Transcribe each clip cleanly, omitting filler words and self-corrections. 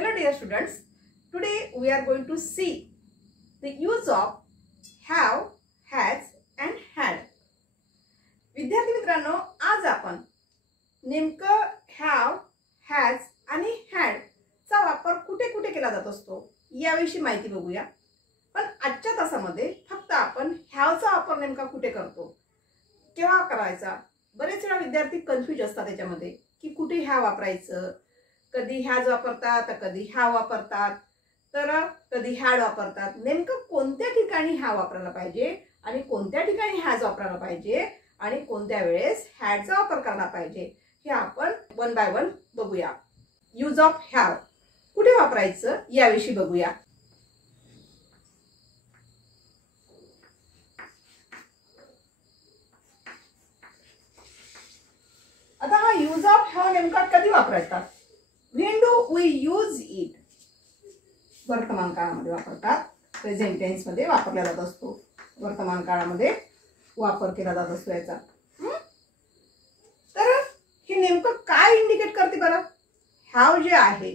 Hello dear students, today we are going to see the use of have, has and had. विद्यार्थी मित्रांनो, आज आपण नेमकं have, has आणि had चा वापर कुठे कुठे केला जात असतो याविषयी माहिती बघूया. पण आजच्या तासामध्ये फक्त आपण have चा वापर नेमका कुठे करतो, केव्हा करायचा. बरेच वेळा विद्यार्थी कन्फ्यूज असतात त्याच्यामध्ये की कुठे have वापरायचं. कधी has वापरतात तर कधी have वापरतात, तर कधी had वापरतात. नेमकं कोणत्या ठिकाणी have वापरायला पाहिजे आणि कोणत्या ठिकाणी has वापरायला पाहिजे आणि कोणत्या वेळेस had चा वापर करायला पाहिजे हे आपण वन बाय वन बघूया. यूज ऑफ have कुठे वापरायचं याविषयी बघूया. आता हा यूज ऑफ have नेमका कधी वापरायचा. When do we use it? वर्तमान काळामध्ये वापरतात. प्रेझेंट टेन्स मध्ये वापरला जात असतो. वर्तमान काळामध्ये वापर केला जात असतो याचा. तर हे नेमकं काय इंडिकेट करते बरं. have जे आहे,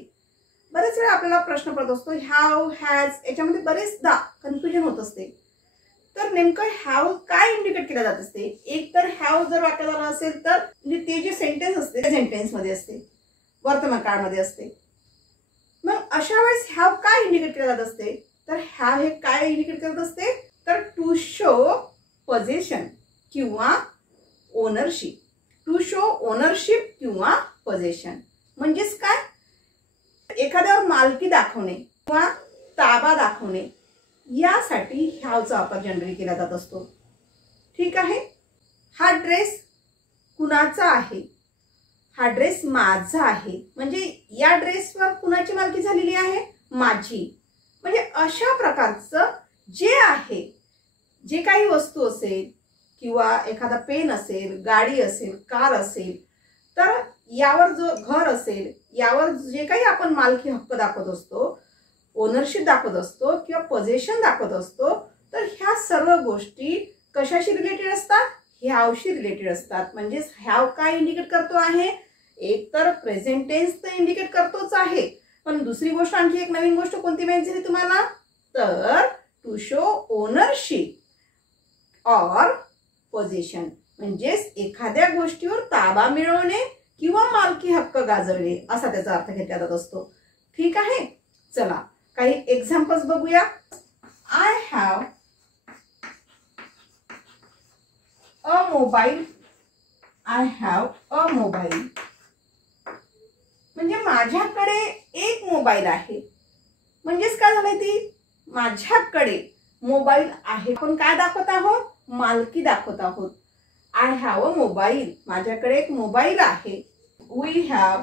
बरेच वेळा आपल्याला प्रश्न पडत असतो have, has याच्यामध्ये बरेचदा कन्फ्युजन होत असते. तर नेमकं have काय इंडिकेट केलं जात असते. एक तर have जर वाक्यात आलं असेल तर ते जे सेंटेन्स असते प्रेझेंट टेन्स मध्ये असते, वर्तमान काळामध्ये असते. मग अशा वेळेस have काय इंडिकेट केलं जात असते. तर have हे काय इंडिकेट करत असते तर टू शो पोझिशन किंवा ओनरशिप. टू शो ओनरशिप किंवा पोझिशन म्हणजेच काय, एखाद्यावर मालकी दाखवणे किंवा ताबा दाखवणे यासाठी have चा वापर जनरली केला जात असतो. ठीक आहे. हा ड्रेस कुणाचा आहे. हा ड्रेस माझा आहे म्हणजे या ड्रेसवर कुणाची मालकी झालेली आहे, माझी. म्हणजे अशा प्रकारचं जे आहे, जे काही वस्तू असेल किंवा एखादा पेन असेल, गाडी असेल, कार असेल, तर यावर जो घर असेल यावर जे काही आपण मालकी हक्क दाखवत असतो, ओनरशिप दाखवत असतो किंवा पोझिशन दाखवत असतो, तर ह्या सर्व गोष्टी कशाशी रिलेटेड असतात, ह्यावशी रिलेटेड असतात. म्हणजे ह्याव काय इंडिकेट करतो आहे, एक तर प्रेझेंट टेन्स तर इंडिकेट करतोच आहे, पण दुसरी गोष्ट आणखी एक नवीन गोष्ट कोणती माहिती झाली तुम्हाला, तर to show ownership or position म्हणजेच एखाद्या गोष्टीवर ताबा मिळवणे किंवा मालकी हक्क गाजवणे असा त्याचा अर्थ घेतला जात असतो. ठीक आहे. चला काही एक्झाम्पल्स बघूया. I have a mobile. I have a mobile म्हणजे माझ्याकडे एक मोबाईल आहे. म्हणजेच काय झालंय, ती माझ्याकडे मोबाईल आहे. आपण काय दाखवत आहोत, मालकी दाखवत आहोत. आय हॅव अ मोबाईल, माझ्याकडे एक मोबाईल आहे. We have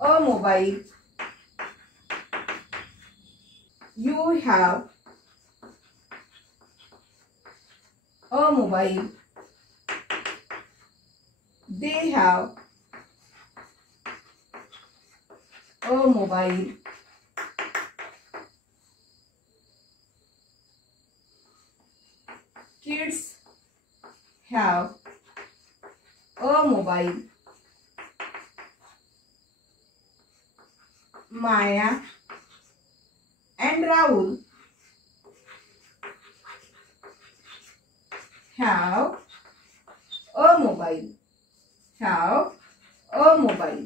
a mobile. You have a mobile. They have a mobile. Kids have a mobile. Maya and Rahul have a mobile. Have a mobile.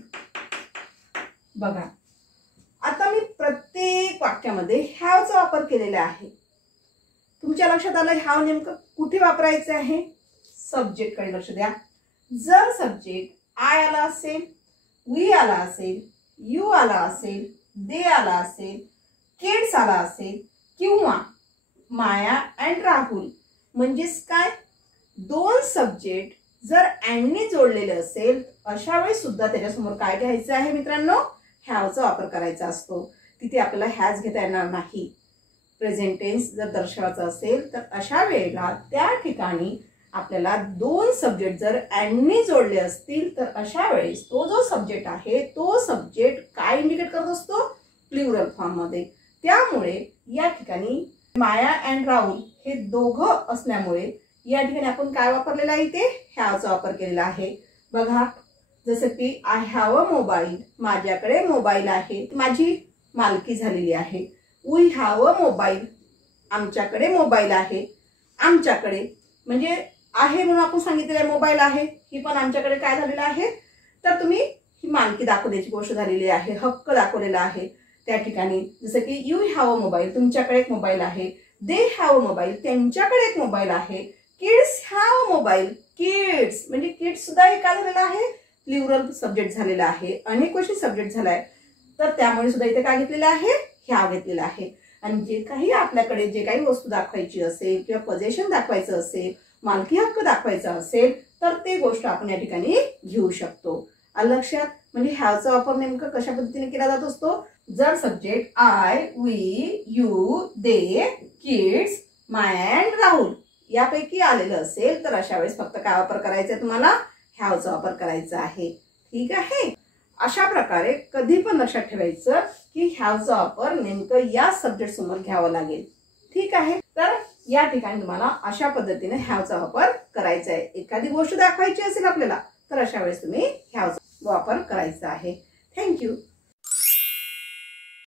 बघा, आता मी प्रत्येक वाक्यामध्ये have चा वापर केलेला आहे. तुमच्या लक्षात आलं have नेमकं कुठे वापरायचं आहे. सब्जेक्ट कडे लक्ष द्या. जर सब्जेक्ट आय आला असेल, वी आला असेल, यू आला असेल, दे आला असेल, किड्स आला असेल किंवा माया अँड राहुल म्हणजेच काय, दोन सब्जेक्ट जर अँडनी जोडलेले असेल अशा वेळी सुद्धा त्याच्यासमोर काय घ्यायचं आहे मित्रांनो, have चा वापर करायचा असतो. तिथे आपल्याला has घेता येणार नाही. प्रेझेंट टेन्स जर दर्शवायचा असेल तर अशा वेळेला त्या ठिकाणी आपल्याला दोन सब्जेक्ट जर अँडनी जोडले असतील तर अशा वेळेस तो जो सब्जेक्ट आहे तो सब्जेक्ट काय इंडिकेट करत असतो, प्लुरल फॉर्म मध्ये. त्यामुळे या ठिकाणी माया अँड राहुल हे दोघं असल्यामुळे या ठिकाणी आपण काय वापरलेला आहे, ते have चा वापर केलेला आहे. बघा, जसं की आय हॅव अ मोबाईल, माझ्याकडे मोबाईल आहे. माझी मालकी झालेली आहे. वी हॅव अ मोबाईल, आमच्याकडे मोबाईल आहे. आमच्याकडे म्हणजे आहे म्हणून आपण सांगितलेलं मोबाईल आहे, ही पण आमच्याकडे काय झालेलं आहे, तर तुम्ही ही मालकी दाखवण्याची गोष्ट झालेली आहे, हक्क दाखवलेला आहे त्या ठिकाणी. जसं की यू हॅव अ मोबाईल, तुमच्याकडे एक मोबाईल आहे. दे हॅव अ मोबाईल, त्यांच्याकडे एक मोबाईल आहे. Kids have a mobile, kids म्हणजे किड्स सुद्धा हे काय झालेलं आहे, प्लुरल सब्जेक्ट झालेला आहे, अनेक गोष्टी सब्जेक्ट झालाय, तर त्यामुळे सुद्धा इथे काय घेतलेलं आहे, हॅव घेतलेलं आहे. आणि जे काही आपल्याकडे जे काही वस्तू दाखवायची असेल किंवा पोझेशन दाखवायचं असेल, मालकी हक्क दाखवायचा असेल, तर ते गोष्ट आपण या ठिकाणी घेऊ शकतो. लक्षात. म्हणजे हॅवचा वापर नेमकं कशा पद्धतीने केला जात असतो, जर subject I, we, you, they, kids, my and Rahul यापैकी आलेलं असेल तर अशा वेळेस फक्त काय वापर करायचा आहे, तुम्हाला हॅवचा वापर करायचा आहे. ठीक आहे. अशा प्रकारे कधी पण लक्षात ठेवायचं की हॅवचा वापर नेमकं या सब्जेक्ट समोर घ्यावा लागेल. ठीक आहे. तर या ठिकाणी तुम्हाला अशा पद्धतीने हॅवचा वापर करायचा आहे. एखादी गोष्ट दाखवायची असेल आपल्याला तर अशा वेळेस तुम्ही हॅवचा वापर करायचा आहे. थँक्यू.